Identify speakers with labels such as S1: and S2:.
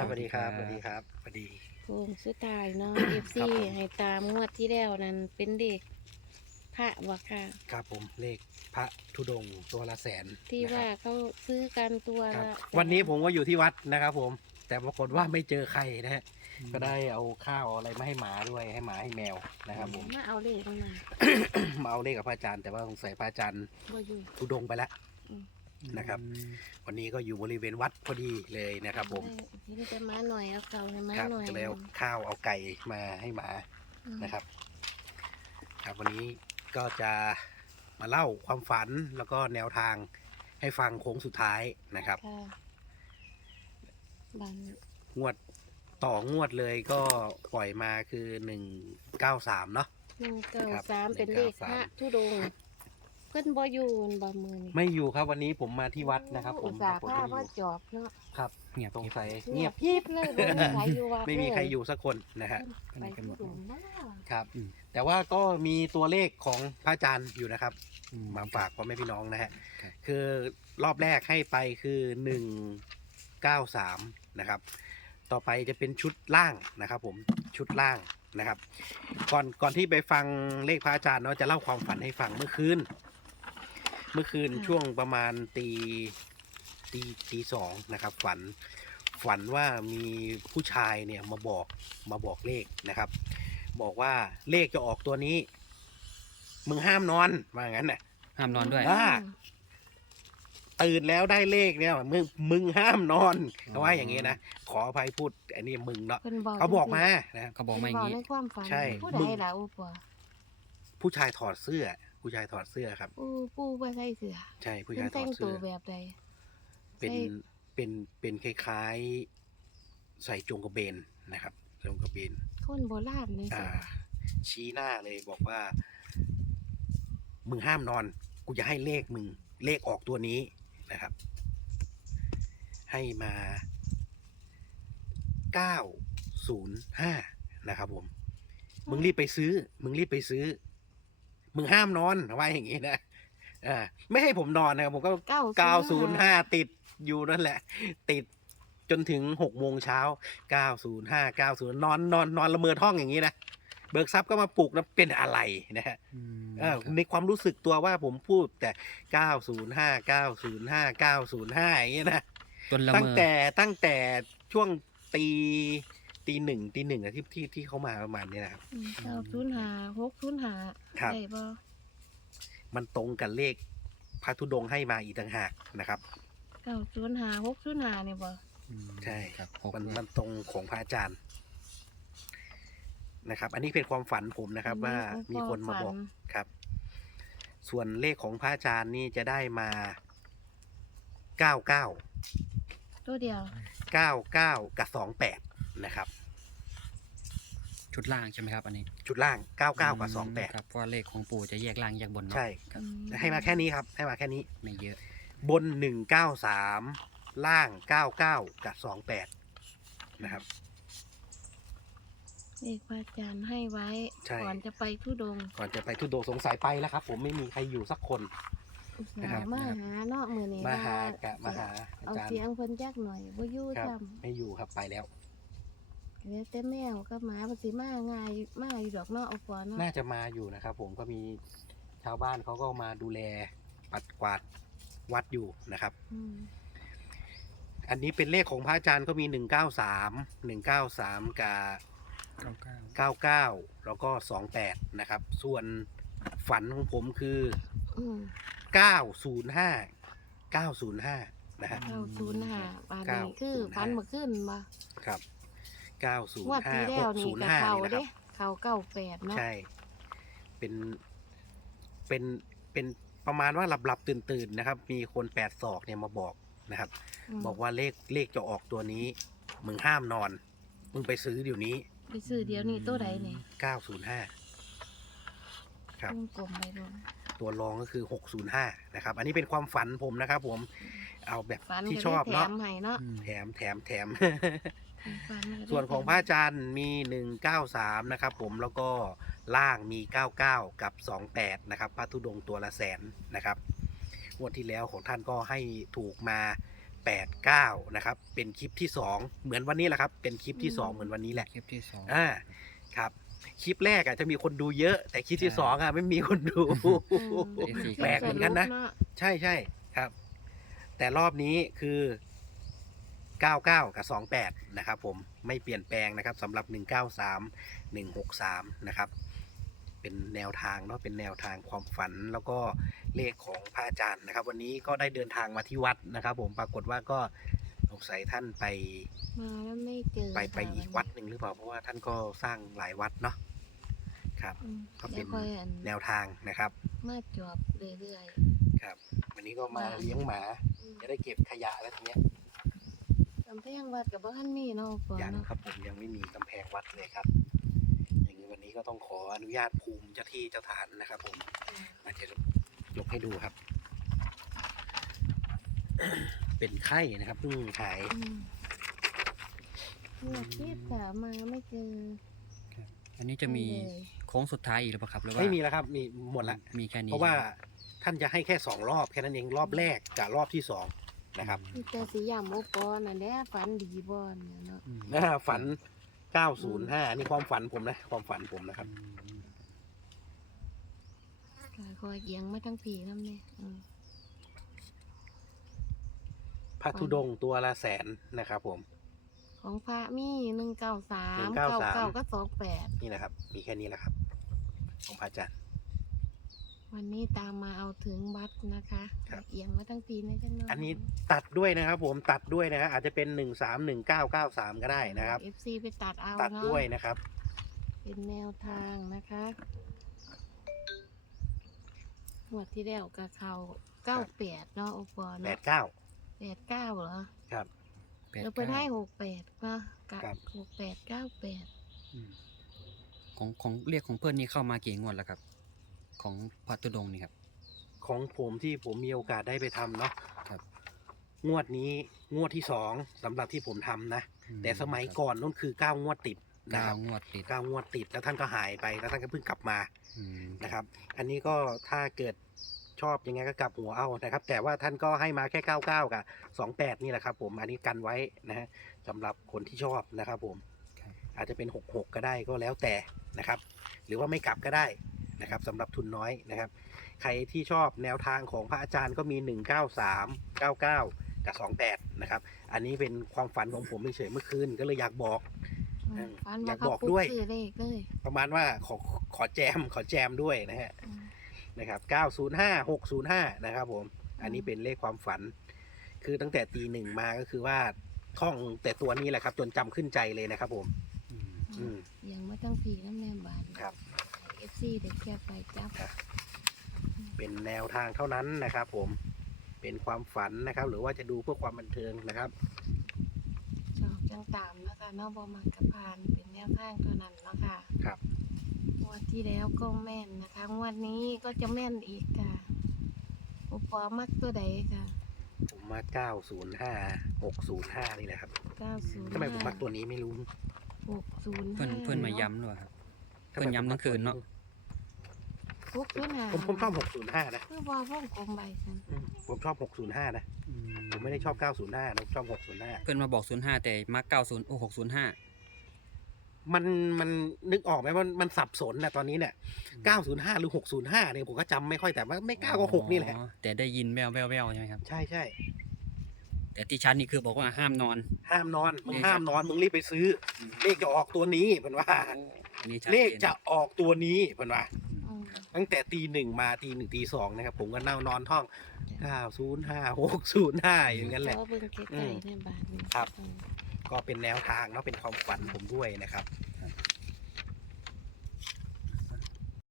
S1: สวัสดีครับสวัสดีครับสวัสดี
S2: โค้งสุดท้ายเนาะ FC
S1: ครับผม
S2: ให้ตามงวดที่แล้วนั้นเป็นเด็กพระวะค่ะ
S1: ครับผมเลขพระธุดงค์ตัวละแสน
S2: ที่
S1: นะค
S2: ว่า
S1: รับ
S2: เขาซื้อกันตัว
S1: ครับ
S2: ละ
S1: วันนี้ผมก็อยู่ที่วัดนะครับผม แต่ปรากฏว่าไม่เจอใครนะฮะก็ได้เอาข้าวอะไรมาให้หมาด้วยให้หมาให้แมวนะครับผม
S2: มาเอาเลขมา
S1: มาเอาเลขกับพระอาจารย์แต่ว่าสงสัยพระอาจารย์
S2: บ่อยู่
S1: ธุดงค์ไปแล้วนะครับ วันนี้ก็อยู่บริเวณวัดพอดีเลยนะครับผม
S2: เห็นจะมาหน่อยเอาเขาให้มา
S1: ครับ
S2: หน่อย
S1: ก็เลยเอาข้าวเอาไก่มาให้หมา
S2: อืม
S1: นะครับครับวันนี้ก็จะมาเล่าความฝันแล้วก็แนวทางให้ฟังโค้งสุดท้ายนะครับ
S2: ค่ะบัน
S1: งวดต่องวดเลยก็ปล่อยมาคือ193เนาะ
S2: 193เป็นเลขพระธุดงค์เพิ่นบ่อยู่บ่มือนี่
S1: ไม่อยู่ครับวันนี้ผมมาที่วัดนะครับผม
S2: อุตส่าห์
S1: ปร
S2: พาก
S1: ฏ
S2: ว่า
S1: ว่า
S2: จอบเนาะ
S1: ครับ
S3: เงียบ
S1: สงสัย
S2: เงี
S1: เงี
S2: ย
S1: ย
S2: บบ พริบเลยบ่มีใครอยู่วัด
S1: ไม่มีใครอยู่สักคนนะฮะ
S2: ไปธุดงค์บ้า
S1: ครับ แต่ว่าก็มีตัวเลขของพระอาจารย์อยู่นะครับ
S3: มา
S1: มาฝากพ่อแม่พี่น้องนะฮะ
S3: ครับ
S1: คือรอบแรกให้ไปคือ193นะครับ ต่อไปจะเป็นชุดล่างนะครับ ผมชุดล่างนะครับ ก่อนที่ไปฟังเลขพระอาจารย์เนาะจะเล่าความฝันให้ฟังเมื่อคืนช่วงประมาณตีสองนะครับ ฝันว่ามีผู้ชายเนี่ยมาบอกเลขนะครับ บอกว่าเลขจะออกตัวนี้ มึงห้ามนอนว่างั้นน่ะ
S3: ห้ามนอนด้วย
S1: อ่า ตื่นแล้วได้เลขเนี่ยมึงห้ามนอนเขาว่าอย่างงี้นะขออภัยพูดอันนี้มึงเนาะ
S2: เพิ่นบอก
S1: เขาบอกมานะ
S3: เขาบอกมาอย่าง
S2: นี้
S3: นี้
S2: ในความฝัน
S1: ใช่
S2: ผู้
S1: มึ
S2: ใด
S1: ง
S2: ล่ะอุปะ
S1: ผู้ชายถอดเสื้อครับ
S2: ปูบ่ใส่เสื้อ
S1: ใช่ผู้
S2: เพิ่
S1: ชาน ยถ
S2: แต่
S1: อด
S2: งตั
S1: เสื้
S2: ว
S1: อ
S2: แบบใด
S1: เป็น
S2: ใส่
S1: เป็นคล้ายๆใส่จงกระเบนนะครับจงกระเบน
S2: คนโบราณเลย
S1: อ่า
S2: สิ
S1: ชี้หน้าเลยบอกว่า มึงห้ามนอน กูจะให้เลขมึงเลขออกตัวนี้นะครับ ให้มา905นะครับผม มึงรีบไปซื้อ มึงห้ามนอนว่าอย่างนี้นะไม่ให้ผมนอนนะครับผมก็ 905ติดอยู่นั่นแหละ ติดจนถึง6 โมงเช้า905 90นอนละเมอท่องอย่างนี้นะเบิกทรัพย์ก็มาปลุกนะเป็นอะไรนะฮะในความรู้สึกตัวว่าผมพูดแต่905 905 905อย่างนี้นะ
S3: จนละ
S1: ตั้
S3: เม
S1: ง
S3: อ
S1: แต่ช่วงตีหนึ่งอะที่เขามาประมาณนี้นะครับ
S2: 905 605
S1: ครับ
S2: ได้บ่
S1: มันตรงกับเลขพระธุดงค์ให้มาอีกต่างหากนะครับ
S2: 905 605เนี่ยบ่
S1: ใช่
S3: ครับ
S1: มันตรงของพระอาจารย์นะครับ อันนี้เป็นความฝันผมนะครับ ว่ามีคนมาบอกครับ ส่วนเลขของพระอาจารย์นี่จะได้มา99
S2: ตัวเดียว
S1: กับ28นะครับ
S3: ชุดล่างใช่ไหมครับอันนี้
S1: ชุดล่าง99กับ
S3: ครับเพราะว่าเลขของปู่จะแยกล่างแยกบน
S1: 28
S3: เนาะ
S1: ใช่
S3: ครับ
S1: ให้มาแค่นี้ครับ ให้มาแค่นี้
S3: ไม่เยอะ
S1: บน193ล่าง99กับ28นะครับ
S2: เลขพระอาจารย์ให้ไว้
S1: ใช่
S2: ก่อนจะไปธุดงค์
S1: ก่อนจะไปทุดงค์สงสัยไปแล้วครับ ผมไม่มีใครอยู่สักคน นะครับ
S2: มาหาเนาะมื้อนี้
S1: มาหา
S2: ว่
S1: กะมาหาอา
S2: เอา
S1: จารย์
S2: เสียงเพิ่นจักหน่อยบ่อยู่
S1: ครับ
S2: จำ
S1: ไม่อยู่ครับไปแล้ว
S2: เหลือแต่แมวกับหมาบ่สิมาง่ายมาอยู่ดอกเนาะเอาก่อนเนาะ
S1: น่าจะมาอยู่นะครับ ผมก็มีชาวบ้านเขาก็มาดูแลปัดกวาดวัดอยู่นะครับ
S2: อืม
S1: อันนี้เป็นเลขของพระอาจารย์ก็มี193กับ99แล้วก็28นะครับ ส่วนฝันของผมคือ
S2: อืม
S1: 905นะฮะ
S2: 905บาทนี้คือพันเมื่อคืนบ่
S1: ครับ
S2: งวดที่แล้วนี่ก็
S1: 905
S2: เข้า
S1: นี่นะค
S2: เด้
S1: รับ
S2: เข้า98เนาะ
S1: ใช่ เป็นประมาณว่าหลับตื่นนะครับ มีคน8 ศอกเนี่ยมาบอกนะครับ
S2: ม
S1: บอกว่าเลขจะออกตัวนี้ มึงห้ามนอน มึงไปซื้อเดี๋ยวนี้
S2: ไปซื้อเดี๋ยวนี้ตัวใดนี่
S1: 905ครับ
S2: วงกลมไปลง
S1: ตัวรองก็คือ605นะครับ อันนี้เป็นความฝันผมนะครับ ผม เอาแบบ
S2: ฝัน
S1: ที่
S2: ก็
S1: ชอบ
S2: ได้แถ
S1: เนาะ
S2: มให้เนาะ
S1: แถม
S2: ฝันก็ได้
S1: ส่วนของพระอาจารย์มี193นะครับ ผมแล้วก็ล่างมี99กับ28นะครับพระธุดงค์ตัวละแสนนะครับงวดที่แล้วของท่านก็ให้ถูกมา 89นะครับเป็นคลิปที่2เหมือนวันนี้แหละครับเป็นคลิปที่2เหมือนวันนี้แหละ
S3: คลิปที่สอง
S1: ครับคลิปแรกจะมีคนดูเยอะแต่คลิปที่2ไม่มีคนดู แปลกเหมือนกันนะ ใช่ใช่ครับ แต่รอบนี้คือ99กับ28นะครับผมไม่เปลี่ยนแปลงนะครับสำหรับ193 163นะครับเป็นแนวทางเนาะเป็นแนวทางความฝันแล้วก็เลขของพระอาจารย์นะครับ วันนี้ก็ได้เดินทางมาที่วัดนะครับ ผมปรากฏว่าก็สงสัยท่านไป
S2: มาแล้วไม่เจอ
S1: ไปอีกวัดหนึ่งหรือเปล่าเพราะว่าท่านก็สร้างหลายวัดเนาะครับ ก็เป็น
S2: ดี๋ยวค่อยอัน
S1: แนวทางนะครับ
S2: มาจอบเรื่อย
S1: ครับ วันนี้ก็มาเลี้ยงหมา
S2: ๆ
S1: จะได้เก็บขยะแล้วทีเนี้ย
S2: กำแพงวัดกับบ้านมีเนาะก่อน
S1: ยัง
S2: เนาะ
S1: ครับผมยังไม่มีกำแพงวัดเลยครับ อย่างนี้วันนี้ก็ต้องขออนุญาตภูมิเจ้าที่เจ้าฐานนะครับ ผมมาจะยกให้ดูครับ เป็นไข้นะครับเพิ่งหาย
S2: เนี่ยที่ถามมาไม่เจอ
S3: อันนี้จะมี
S2: ไม่เลย
S3: โค้งสุดท้ายอีกหรือเปล่าครับหรือว่า
S1: ไม่มีแล้วครับมีหมดละ
S3: มีแค่นี้
S1: เพราะว่าท่านจะให้แค่2รอบแค่นั้นเองรอบแรกกับรอบที่2นะครับ
S2: มีแต่สียามโอปอน่ะแหละฝันดีบ่เนี่ยเนาะ
S3: อืม
S1: ฝัน 905นี่ความฝันผมนะความฝันผมนะครับ
S2: ก็คอยเอียงมาทั้งปีน้ำเนี่ย
S1: พระธุดงค์ตัวละแสนนะครับ ผม
S2: ของพระมี193
S1: 193
S2: 99ก็28
S1: นี่นะครับ มีแค่นี้แหละครับของพระอาจารย์
S2: วันนี้ตามมาเอาถึงวัดนะคะ
S1: ครับ
S2: เอียงมาทั้งปีนะจังเนาะ
S1: อันนี้ตัดด้วยนะครับ ผมตัดด้วยนะครับอาจจะเป็น131993ก็ได้นะครับ
S2: FC ไปตัดเอา
S1: ตัด
S2: เนาะ
S1: ด้วยนะครับ
S2: เป็นแนวทางนะคะหัวดที่แล้วกับเขา98เนาะโอปอ
S1: 89
S2: เนาะ89เหรอ
S1: ครับ
S3: แปด
S2: เราเพิ่น
S3: เก้า
S2: ให้68เนาะกับ
S1: ครับ
S2: 6898
S3: อืมของเรียกของเพื่อนนี่เข้ามากี่งวดแล้วครับ ของพระตุดงค์นี่ครับ
S1: ของผมที่ผมมีโอกาสได้ไปทำเนาะ
S3: ครับ
S1: งวดนี้งวดที่2สำหรับที่ผมทำนะ
S3: อื
S1: แต่สมัยก่อนนั่นคือ9งวดติดนะ
S3: เก้า
S1: ครับ
S3: งวดติด
S1: 9งวดติดแล้วท่านก็หายไปแล้วท่านก็เพิ่งกลับมา
S3: อืม
S1: นะครับ อันนี้ก็ถ้าเกิดชอบยังไงก็กลับหัวเอานะครับ แต่ว่าท่านก็ให้มาแค่99กับ28นี่แหละครับ ผมอันนี้กันไว้นะฮะสำหรับคนที่ชอบนะครับ ผม
S3: ครับ
S1: อาจจะเป็น66ก็ได้ก็แล้วแต่นะครับ หรือว่าไม่กลับก็ได้นะครับสำหรับทุนน้อยนะครับ ใครที่ชอบแนวทางของพระอาจารย์ก็มี193 99กับ28นะครับ อันนี้เป็นความฝันของผมเฉยๆเมื่อคืนก็เลยอยากบอก
S2: ฝัน
S1: อยา
S2: ว่าก เขา
S1: บอก
S2: ปลุ
S1: ด้วย
S2: ซื้อเลขเลย
S1: ประมาณว่าขอแจมด้วยนะฮะ
S2: อืม
S1: นะครับ905 605นะครับผมอันนี้เป็นเลขความฝัน คือตั้งแต่ตี 1มาก็คือว่าท่องแต่ตัวนี้แหละครับ จนจำขึ้นใจเลยนะครับ ผม
S3: อืม
S1: อืม
S2: เอียงมาทั้งปีน้ำแม่บาน
S1: ครับ
S2: FC เด็กแค่ไปจับ
S1: เป็นแนวทางเท่านั้นนะครับ ผมเป็นความฝันนะครับ หรือว่าจะดูเพื่อความบันเทิงนะครับ
S2: ชอบจังตามนะคะเนอกบอมากระพานเป็นแนวทางเท่านั้นเนาะค่ะ
S1: ครับ
S2: งวดที่แล้วก็แม่นนะคะงวดนี้ก็จะแม่นอีกค่ะอุปอมักตัวใดค่ะ
S1: ผมมา905 605นี่แหละครับ
S2: 90
S1: ทำไมผมมักตัวนี้ไม่รู้
S2: 60
S3: เพื่อนมาย้ำด้วยครับ เพิ่นย้ำทั้งคืนเนาะ
S1: ผมชอบ605นะ
S2: คือว่าพ่องกลมใบสัน
S1: ผมชอบ605นะผมไม่ได้ชอบ905นะผมชอบ605
S3: เพื่อนมาบอก05แต่มา90โอ้605
S1: มันนึกออกไหมว่ามันสับสนนะตอนนี้เนี่ย905หรือ605เนี่ยผมก็จำไม่ค่อยแต่ว่าไม่9ก็6นี่แหละ
S3: อ๋อแต่ได้ยินแววแววแววใช่ไหมครับ
S1: ใช่ใช่
S3: แต่ที่ชัดนี่คือบอกว่าห้ามนอน
S1: ห้ามนอนมึงห้ามนอนมึงรีบไปซื้อ เลขจะออกตัวนี้เพิ่นว่า
S3: อันนี้ชัด
S1: เลข
S3: จน
S1: จะออกตัวนี้เพิ่นว่า
S2: อืม
S1: ตั้งแต่ตี 1มาตี 1ตี 2นะครับผมก็นั่งนอนท่อง905 605อย่างนั้นแหละ
S2: เพราะว่าเบิ่งใกล้ๆในบ้านนี่
S1: ครับ ก็เป็นแนวทางเนาะเป็นความฝันผมด้วยนะครับ